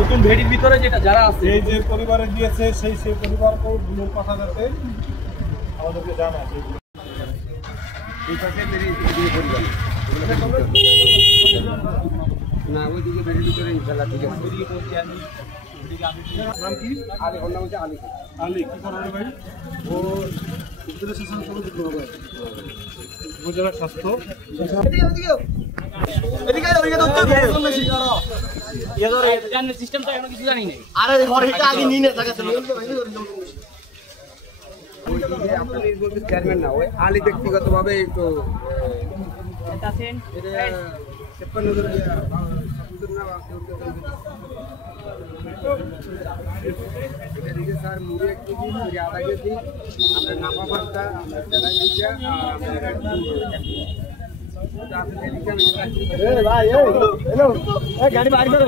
নতুন ভেড়ির ভিতরে যেটা যারা আছে এই যে পরিবারে দিয়েছে সেই পরিবারকেও গুলোর কথা যাতে আমাদেরকে জানায়। না ওইদিকে ভেড়ির ভিতরে ইনশাল্লাহ ঠিক আছে। নাম কি? আলী, ওর নাম হচ্ছে আলী। আলী কি করেন ভাই? ও উপজেলা স্বাস্থ্য সিস্টেমটা এখনো কিছু জানি নাই। আপনি বলতে চেয়ারম্যান না, ওই আলী ব্যক্তিগতভাবে একটু স্যার মুড়ি 1 কেজি, মুড়ি আধা কেজি, আপনার নাফা পাঁচটা, আপনার তেলা গাড়ি বাইরে